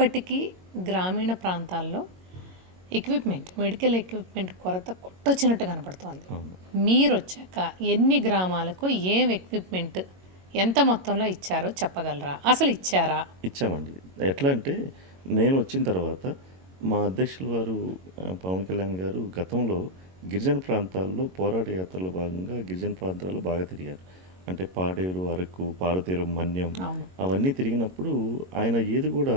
ఇప్పటికీ గ్రామీణ ప్రాంతాల్లో మెడికల్ ఎక్విప్మెంట్ కొరత కొట్టొచ్చినట్టు కనపడుతోంది. అవును. మీరు వచ్చాక ఎన్ని గ్రామాలకు ఏం ఎక్విప్మెంట్ ఎంత మొత్తంలో ఇచ్చారో చెప్పగలరా? అసలు ఇచ్చారా? ఇచ్చామండి. ఎట్లా అంటే నేను వచ్చిన తర్వాత మా అధ్యక్షుల వారు పవన్ కళ్యాణ్ గారు గతంలో గిరిజన ప్రాంతాల్లో పోరాట యాత్రలో భాగంగా గిరిజన ప్రాంతాల్లో బాగా తిరిగారు. అంటే పాడేరు, అరకు, పాలతీరు, మన్యం అవును. అవన్నీ తిరిగినప్పుడు ఆయన ఏది కూడా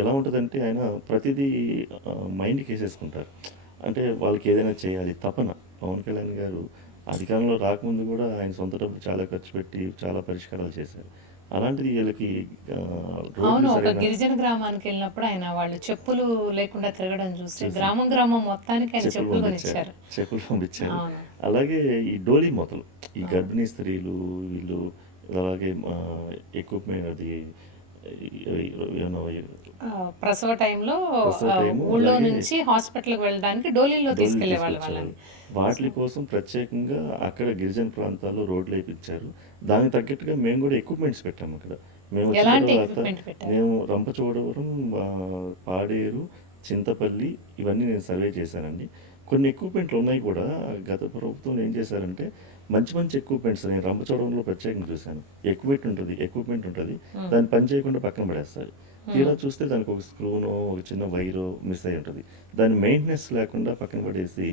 ఎలా ఉంటుందంటే ఆయన ప్రతిదీ మైండ్కి వేసేసుకుంటారు. అంటే వాళ్ళకి ఏదైనా చేయాలి తపన. పవన్ కళ్యాణ్ గారు అధికారంలో రాకముందు కూడా ఆయన సొంత డబ్బు చాలా ఖర్చు పెట్టి చాలా పరిష్కారాలు చేశారు. అలాంటిది వీళ్ళకి అవును. రోడ్లు ఒక సరైన గిరిజన గ్రామానికి వెళ్ళినప్పుడు ఆయన వాళ్ళు చెప్పులు లేకుండా తిరగడం చూస్తే గ్రామం మొత్తానికి ఆయన చెప్పులు చెప్పులు పంపించారు. కొనిచ్చారు. చెప్పులు పంపించారు. అవును. అలాగే ఈ డోలీ మూతలు, ఈ అవును. గర్భిణీ స్త్రీలు వీళ్ళు అలాగే ఎక్విప్మెంట్ అది ఏమన్నా ప్రసవ టైంలో ప్రసవ టైము ఊళ్ళో అలాగే నుంచి హాస్పిటల్కి వెళ్ళడానికి డోలీలో డోలీలు తీసుకెళ్లే వాళ్ళు తీసుకొచ్చారు. వాళ్ళని. వాటి కోసం ప్రత్యేకంగా అక్కడ గిరిజన ప్రాంతాల్లో రోడ్లు వేయించారు. దానికి తగ్గట్టుగా మేము కూడా ఎక్విప్మెంట్స్ పెట్టాము అక్కడ. మేము వచ్చిన ఎలాంటి తర్వాత ఎక్విప్మెంట్ పెట్టారు? మేము రంపచోడవరం, పాడేరు, చింతపల్లి ఇవన్నీ నేను సర్వే చేశానండి. కొన్ని ఎక్విప్మెంట్లు ఉన్నాయి కూడా. గత ప్రభుత్వం ఏం చేశారంటే మంచి మంచి ఎక్విప్మెంట్స్ నేను రంపచోడవరంలో ప్రత్యేకంగా చూశాను. ఎక్విప్మెంట్ ఉంటుంది, దాన్ని పని చేయకుండా పక్కన పడేస్తారు. తీరా చూస్తే దానికి ఒక స్క్రూనో ఒక చిన్న వైరో మిస్ అయి ఉంటుంది. దాని మెయింటెనెన్స్ లేకుండా పక్కన పడేసి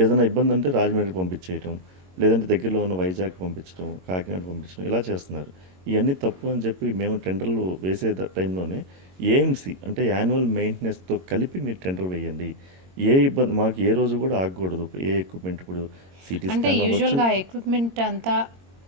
ఏదైనా ఇబ్బంది అంటే రాజమండ్రి పంపించేయటం, లేదంటే దగ్గరలో ఉన్న వైజాగ్ పంపించడం, కాకినాడ పంపించడం ఇలా చేస్తున్నారు. ఇవన్నీ తప్పు అని చెప్పి మేము టెండర్లు వేసే టైంలోనే ఏఎంసీ అంటే యాన్యువల్ మెయింటెనెన్స్తో కలిపి మీరు టెండర్ వేయండి. ఏ ఇబ్బంది మాకు ఏ రోజు కూడా ఆగకూడదు. ఏ ఎక్విప్మెంట్ ఇప్పుడు సిటీ అంటే స్కాన్ అవ్వచ్చు. యూజువల్గా ఎక్విప్మెంట్ అంతా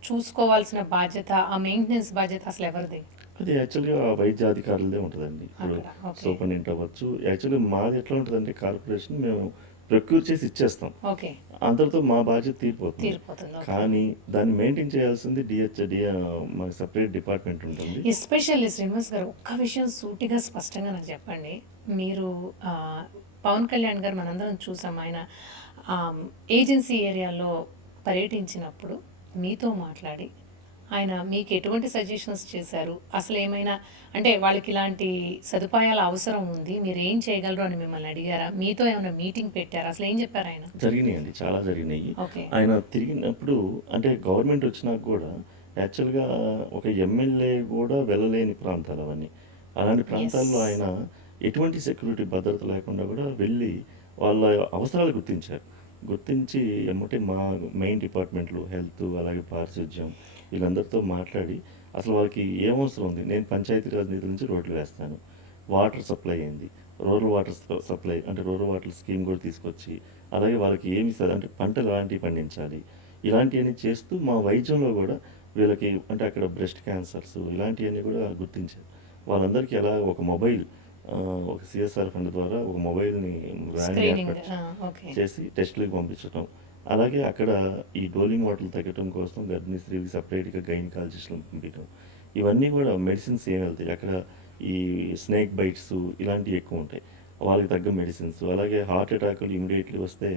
చూసుకోవాల్సిన బాధ్యత, ఆ మెయింటెనెన్స్ బాధ్యత అసలు ఎవరిది అది యాక్చువల్గా వైద్యాధికారులదే ఉంటుందండి. ఇప్పుడు అక్కడ? ఓకే. సూపరింటెండెంట్ అవ్వచ్చు. యాక్చువల్లీ మాది ఎట్లా ఉంటుందంటే కార్పొరేషన్ మేము ప్రొక్యూర్ చేసి ఇచ్చేస్తాం. ఓకే. అంతటితో మా బాధ్యత తీరిపోతుంది. తీరిపోతుంది. ఓకే. కానీ దాన్ని మెయింటైన్ చేయాల్సింది మాకు సపరేట్ డిపార్ట్మెంట్ ఉంటుంది. ఎస్పెషల్లీ శ్రీనివాస్ గారు ఒక్క విషయం సూటిగా స్పష్టంగా నాకు చెప్పండి. మీరు పవన్ కళ్యాణ్ గారు మనందరం చూసాం, ఆయన ఏజెన్సీ ఏరియాలో పర్యటించినప్పుడు మీతో మాట్లాడి ఆయన మీకు ఎటువంటి సజెషన్స్ చేశారు? అసలు ఏమైనా అంటే వాళ్ళకి ఇలాంటి సదుపాయాల అవసరం ఉంది, మీరు ఏం చేయగలరు అని మిమ్మల్ని అడిగారా? మీతో ఏమైనా మీటింగ్ పెట్టారా? అసలు ఏం చెప్పారు ఆయన? జరిగినాయండి, చాలా జరిగినాయి. ఓకే. ఆయన తిరిగినప్పుడు అంటే గవర్నమెంట్ వచ్చినాక కూడా యాక్చువల్గా ఒక ఎమ్మెల్యే కూడా వెళ్ళలేని ప్రాంతాలు అవన్నీ. అలాంటి ప్రాంతాల్లో ఎస్. ఆయన ఎటువంటి సెక్యూరిటీ భద్రత లేకుండా కూడా వెళ్ళి వాళ్ళ అవసరాలు గుర్తించి ఎమ్మటే మా మెయిన్ డిపార్ట్మెంట్లు హెల్త్ అలాగే పారిశుధ్యం వీళ్ళందరితో మాట్లాడి అసలు వాళ్ళకి ఏం అవసరం ఉంది. నేను పంచాయతీరాజ్ నిధుల నుంచి రోడ్లు వేస్తాను, వాటర్ సప్లై అయింది, రూరల్ వాటర్ సప్లై అంటే రూరల్ వాటర్ స్కీమ్ కూడా తీసుకొచ్చి అలాగే వాళ్ళకి ఏమి ఇస్తారు అంటే పంటలు ఎలాంటివి పండించాలి ఇలాంటివన్నీ చేస్తూ మా వైద్యంలో కూడా వీళ్ళకి అంటే అక్కడ బ్రెస్ట్ క్యాన్సర్స్ ఇలాంటివన్నీ కూడా గుర్తించారు. వాళ్ళందరికీ ఎలా ఒక మొబైల్ ఒక సిఎస్ఆర్ ఫండ్ ద్వారా ఒక మొబైల్ని వ్యాన్ స్క్రీనింగ్. ఏర్పాటు ఓకే. చేసి టెస్టులకు పంపించడం. అలాగే అక్కడ ఈ డోలింగ్ వాటర్లు తగ్గడం కోసం గర్భిణీ స్త్రీలకి సపరేట్గా గైనకాలజిస్టులను పంపించడం. ఇవన్నీ కూడా మెడిసిన్స్ ఏం వెళ్తాయి అక్కడ ఈ స్నేక్ బైట్స్ ఇలాంటివి ఎక్కువ ఉంటాయి, వాళ్ళకి తగ్గ మెడిసిన్స్. అలాగే హార్ట్ అటాకులు ఇమీడియట్లీ వస్తే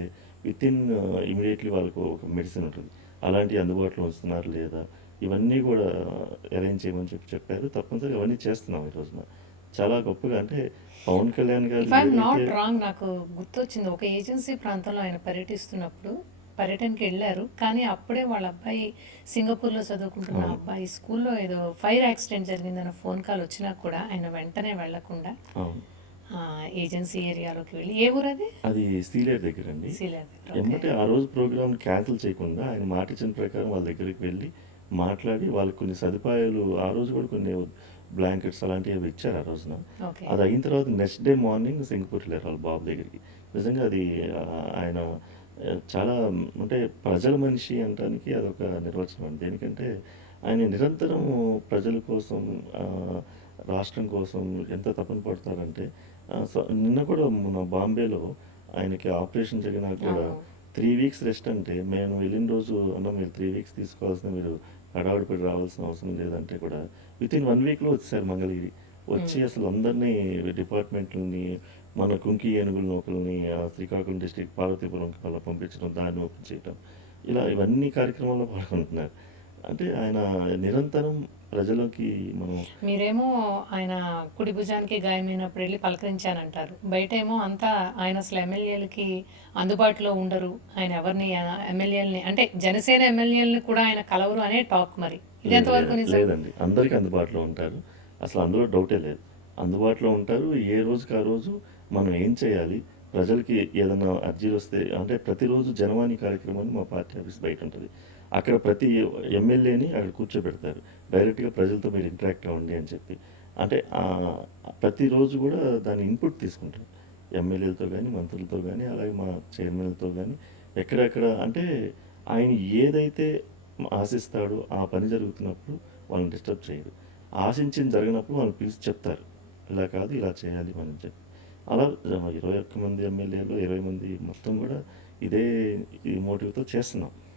ఇమీడియట్లీ వాళ్ళకు ఒక మెడిసిన్ ఉంటుంది, అలాంటివి అందుబాటులో ఉంచుతున్నారు లేదా ఇవన్నీ కూడా అరేంజ్ చేయమని చెప్పారు. తప్పనిసరిగా అవన్నీ చేస్తున్నాం ఈ రోజున చాలా గొప్పగా. అంటే పవన్ కళ్యాణ్ గారు ఇఫ్ ఐఎమ్ నాట్ ఏదైతే రాంగ్, నాకు గుర్తొచ్చింది ఒక ఏజెన్సీ ప్రాంతంలో ఆయన పర్యటిస్తున్నప్పుడు పర్యటనకి వెళ్ళారు, కానీ అప్పుడే వాళ్ళ అబ్బాయి సింగపూర్లో చదువుకుంటున్న అవును అబ్బాయి స్కూల్లో ఏదో ఫైర్ యాక్సిడెంట్ జరిగిందన్న ఫోన్ కాల్ వచ్చినా కూడా ఆయన వెంటనే వెళ్లకుండా అవును ఏజెన్సీ ఏరియాలోకి వెళ్ళి, ఏ ఊరు అది? అది సీలేరు దగ్గర అండి. సీలేరు దగ్గర. ఓకే. ఎమ్మటే ఆ రోజు ప్రోగ్రామ్ క్యాన్సిల్ చేయకుండా ఆయన మాట ఇచ్చిన ప్రకారం వాళ్ళ దగ్గరికి వెళ్ళి మాట్లాడి వాళ్ళకి కొన్ని సదుపాయాలు ఆ రోజు కూడా కొన్ని బ్లాంకెట్స్ అలాంటివి అవి ఇచ్చారు ఆ రోజున. ఓకే. అది అయిన తర్వాత నెక్స్ట్ డే మార్నింగ్ సింగపూర్ వెళ్ళారు వాళ్ళ బాబు దగ్గరికి. నిజంగా అది ఆయన చాలా అంటే ప్రజల మనిషి అనడానికి అదొక నిర్వచనం అండి. దేనికంటే ఆయన నిరంతరం ప్రజల కోసం రాష్ట్రం కోసం ఎంత తపన పడతారంటే నిన్న కూడా మన బాంబేలో ఆయనకి ఆపరేషన్ జరిగినా కూడా అవును. 3 వీక్స్ రెస్ట్ అంటే మేము వెళ్ళిన రోజు అన్న మీరు 3 వీక్స్ తీసుకోవాల్సిన మీరు హడావుడి పడి రావాల్సిన అవసరం లేదంటే కూడా వితిన్ 1 వీక్లో వచ్చేసారు మంగళగిరి. వచ్చి అసలు అందరినీ డిపార్ట్మెంట్లని మన కుంకి ఏనుగుల నౌకల్ని శ్రీకాకుళం డిస్ట్రిక్ట్ పార్వతీపురంకి అలా పంపించడం, దాన్ని ఓపెన్ చేయడం ఇలా ఇవన్నీ కార్యక్రమాల్లో పాల్గొంటున్నారు. అంటే ఆయన నిరంతరం ప్రజలకి మనం మీరేమో ఆయన కుడి భుజానికి గాయమైనప్పుడు వెళ్ళి పలకరించానంటారు. బయటేమో అంతా ఆయన అసలు ఎమ్మెల్యేలకి అందుబాటులో ఉండరు. ఆయన ఎవరిని ఎమ్మెల్యేలని అంటే జనసేన ఎమ్మెల్యేలని కూడా ఆయన కలవరు అనే టాక్ మరి. ఇది ఎంతవరకు నిజం? లేదండి. అందరికి అందుబాటులో ఉంటారు. అసలు అందులో డౌటే లేదు. అందుబాటులో ఉంటారు. ఏ రోజుకి ఆ రోజు మనం ఏం చేయాలి? ప్రజలకి ఏదన్నా అర్జీలొస్తే అంటే ప్రతిరోజు జనవాణి కార్యక్రమం అని మా పార్టీ ఆఫీస్ బయట ఉంటది. అక్కడ ప్రతి ఎమ్మెల్యేని అక్కడ కూర్చోబెడతారు. డైరెక్ట్‌గా ప్రజలతో మీరు ఇంటరాక్ట్ అవ్వండి అని చెప్పి. అంటే ప్రతిరోజు గూడా దాని ఇన్‌పుట్ తీసుకుంటారు. ఎమ్మెల్యేలతో గానీ, మంత్రులతో గానీ, అలాగే మా చైర్మన్‌లతో గానీ ఎక్కడెక్కడ అంటే ఆయన ఏదైతే ఆశిస్తాడో ఆ పని జరుగుతున్నప్పుడు వాళ్ళని డిస్టర్బ్ చేయడు. ఆశించింది జరిగినప్పుడు వాళ్ళని పిలిచి చెప్తారు. ఇలా కాదు ఇలా చేయాలి మనం చెప్పి. అలా 21 మంది ఎమ్మెల్యేలు, 20 మంది మొత్తం గూడా ఇదే ఈ మోటివ్‌తో చేస్తున్నాం.